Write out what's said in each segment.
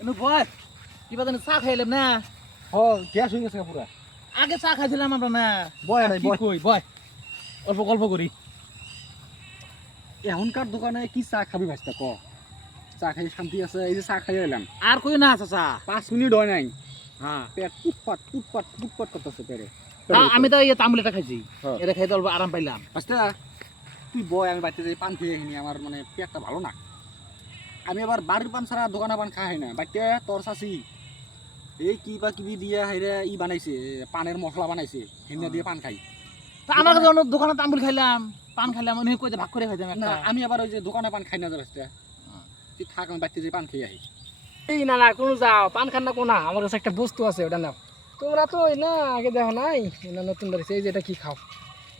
এনু বয় কিবা জানি চা খাইলাম না। হ গ্যাস হয়ে গেছে পুরা আগে চা খাইছিলাম আমরা না। বয় নাই বয়। কই বয়। অল্প গল্প করি। এখনকার দোকানে কি চা খাবি ভাইস্তা ক? চা খাই শান্তি আছে এই যে চা খাই এলাম আর কই না চাচা পাঁচ মিনিট হয় নাই। হ্যাঁ। পেট ফুটপাট ফুটপাট ফুটপাট করতেছে পেটে। আমি তো এই তামুলেটা খাইছি। হ্যাঁ। এটা খাইতে অল্প আরাম পাইলাম। ভাইস্তা তুই বয় আমি বাড়িতে যাই পান খেয়ে আমার মানে পেটটা ভালো না। আমি আবার বাড়ির পান ছাড়া দোকানে পান খাই না বাড়িতে তোর চাষি এই কি বা কিবি দিয়ে হাইরে ই বানাইছে পানের মশলা বানাইছে হেমনা দিয়ে পান খাই। তা আমার কাছে দোকানে তামুল খাইলাম পান খাইলাম উনি কইতে ভাগ করে খাইতাম না আমি আবার ওই যে দোকানে পান খাই না যাবে তুই থাক আমি বাড়িতে যাই পান খেয়ে আহি। এই না না কোনো যাও পান খান না কোনা আমার কাছে একটা বস্তু আছে ওটা নাও। তোমরা তো ওই না আগে দেখো নাই এটা নতুন ধরেছে এই যে এটা কি খাও।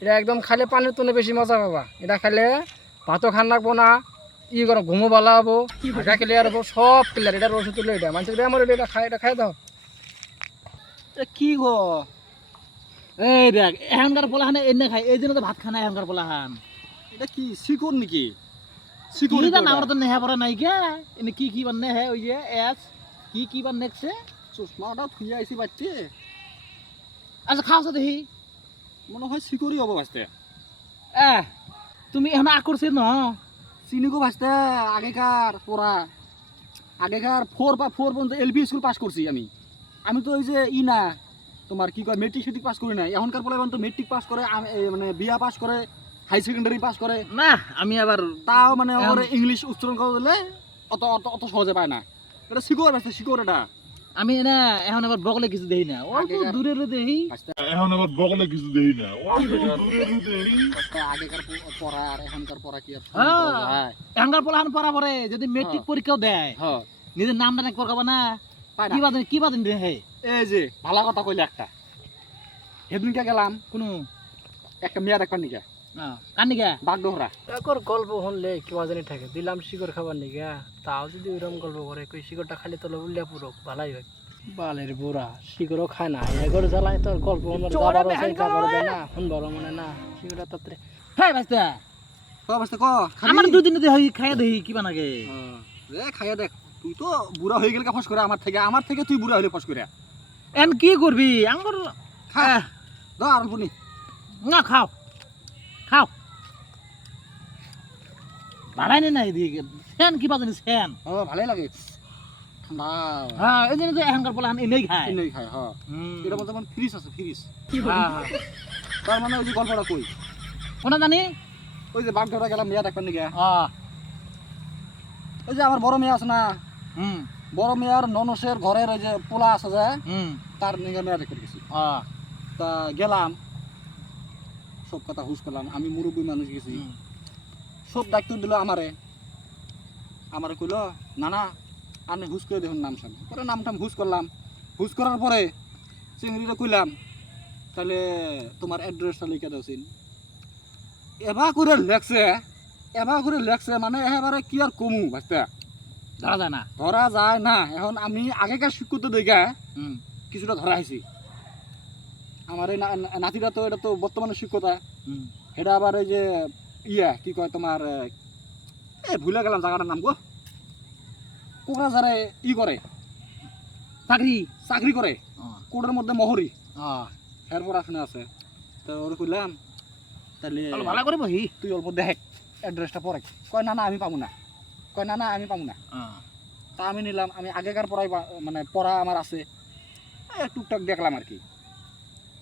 এটা একদম খালে পানির তুলে বেশি মজা পাবা। এটা খালে ভাতও খান রাখব না ই করো ঘুমো ভালো হব এটা ক্লিয়ার হব সব ক্লিয়ার এটা ওষুধ তুলে এটা মানুষের হলে এটা খাই এটা খাই দাও। কি গো? এই দেখ এখানকার পোলাহান এনে খাই এই জন্য তো ভাত খানা এখানকার পোলাহান এটা কি শিকড় নাকি? শিকড় জান আমার তো নেহা পড়া নাই কে এনে কি কি বান্নে হে ওই যে এস কি কি বান নেকছে চশমাটাও থুয়ে আইছি বাড়িতে। আচ্ছা খাওয়া দেখি। মনে হয় শিকড়ই হব বাঁচতে এ তুমি এখন আকর্ষে ন? চিনি ভাসতে আগেকার পড়া আগেকার ফোর বা ফোর পর্যন্ত এলপি স্কুল পাস করছি আমি আমি। তো ওই যে ই না তোমার কি কয় মেট্রিক সেট্রিক পাস করি না এখনকার বলে তো মেট্রিক পাস করে মানে বিয়া পাস করে হাই সেকেন্ডারি পাস করে না আমি আবার তাও মানে ওর ইংলিশ উচ্চারণ করে দিলে অত অত অত সহজে পায় না। এটা শিকড় বাঁচতে শিকড় এটা। আমি না এখন আবার বগলে কিছু দেই না। অল্প দূরে দেই। এখন আবার বগলে কিছু দেই না। অল্প দূরে দেই। বাঁচতে আগেকার পড়া আর এখনকার পড়া কি হ্যাঁ। এখানকার পোলাহান পড়া পরে যদি মেট্রিক হ্যাঁ। পরীক্ষাও দেয়। হ্যাঁ। নিজের নামটা না করবা না। না। কি বাদিন কি বাদিন রে হে। এই যে ভালো কথা কইলে একটা। সেদিনকে গেলাম কোনো একটা মেয়ে দেখবার নিকা। কান্নি গে বাগডোহরা একর গল্প শুনলে কিবা জানি থাকে দিলাম শিকড় খাবার নিগা তাও যদি ওইরকম গল্প করে কই শিকড়টা খালি তোলে উল্লিয়া পুরো ভালাই হয়। বালের বুড়া শিকড়ও খায় না এগর জ্বালায় তোর গল্প শুনবার যাবারও সেই খাবার করে। না মনে না শিকড়টা হ্যাঁ বাস্তা! ক? আমার দুদিন দেই খাইয়া দেই কি বানাগে হ্যাঁ। এ খাইয়া দেখ তুই তো বুড়া হয়ে গেলে ফস করে আমার থেকে আমার থেকে তুই বুড়া হলে ফস করে। এন কি করবি? আমার খা আহ, দ আর না খাও। খাও। বাড়াই নে এদিকে। সেন কি বাজানি সেন? ও ভালোই লাগে। ঠান্ডা হ্যাঁ এই জন্য তো এখানকার পোলাহান এনেই খায়। এনেই খায় হ্যাঁ এটা বলতে মানে ফ্রিজ আছে ফ্রিজ। হ্যাঁ, হ্যাঁ। তার মানে ওই যে গল্পটা কই? কোনা জানি? ওই যে বাগডোহরা গেলাম মেয়ে দেখবার নিকা ওই যে আমার বড় মেয়ে আছে না? হুম। বড় মেয়ের ননসের ঘরের ওই যে পোলা আছে যে হুম। তার নিকে মেয়ে দেখতে গেছি। তা গেলাম সব কথা হুশ করলাম। আমি মুরব্বী মানুষ গেছি। সব দায়িত্ব দিল আমারে। আমারে কইল না না আপনি হুস করে দেখুন নাম সামনে পরে নামটাম হুস করলাম। হুস করার পরে চিংড়িটা কইলাম তাহলে তোমার অ্যাড্রেসটা লিখে দাওছিন এবা করে লেখছে এবা করে লেখছে মানে এবারে কি আর কমু বাস্তা ধরা যায় না। ধরা যায় না। এখন আমি আগেকার শিক্ষিত দেখা কিছুটা ধরা হয়েছি আমার এই না- না- নাতিটা তো এটা তো বর্তমানে শিক্ষতা। এটা আবার এই যে ইয়া কি কয় তোমার এ ভুলে গেলাম জায়গাটার নাম গো। কোকরাঝারে ই করে। চাকরি চাকরি করে। কোর্টের মধ্যে মহরি। ও এর পড়াশোনা আছে। তো ওর কইলাম তাহলে ভালো করে বহি। তুই অল্প দেখ অ্যাড্রেসটা পরে কয় না না আমি পাবো না। কয় না না আমি পাবো না। তা আমি নিলাম আমি আগেকার পড়াই মানে পড়া আমার আছে। টুকটাক দেখলাম আর কি।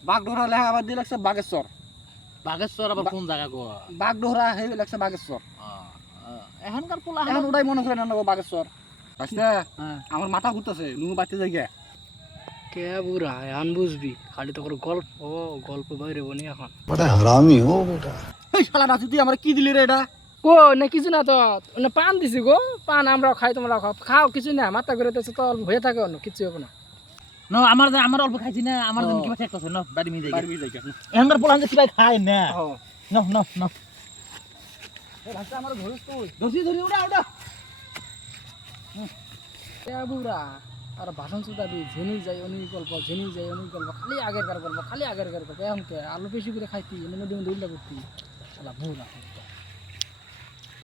বাগডোহরা লেখা আবার দিয়ে লাগছে বাগেশ্বর। বাগেশ্বর আবার কোন জায়গা গো? বাগডোহরা হে লাগছে বাগেশ্বর। এখনকার পোলা এখন ওটাই মনে করে না বাগেশ্বর। আচ্ছা আমার মাথা ঘুরতেছে নুনু বাড়তে যাই কে বুড়া এখন বুঝবি খালি তো তোর গল্প গল্প বাইরে বনি এখন। বড় হারামি হো বেটা। এই শালা রাজু তুই আমার কি দিলি রে এটা? কো না কিছু না তো না পান দিছি গো পান আমরাও খাই তোমরাও খাও। খাও কিছু না মাথা ঘুরে তো হয়ে থাকে অন্য কিছু হবে না। ন আমার আমার অল্প খাইছি না আমার ও। কিবা ঠেক আছে ন বাড়ি বাড়ি যাই যাই গিয়া এখানকার যে কিবা খায় না। ন ন ন আমার ঘরে তুই। ধরছি ধরি উড়া উড়া। কে বুড়া আর ভাষণ শুধাবি ঝেনি যাই অনেক গল্প ঝেনি যাই অনেক গল্প খালি আগের কার গল্প খালি আগের কার গল্প এখন কে? আলু বেশি করে খাইতি নদী মধ্যে উল্টা করতি। শালা বুড়া।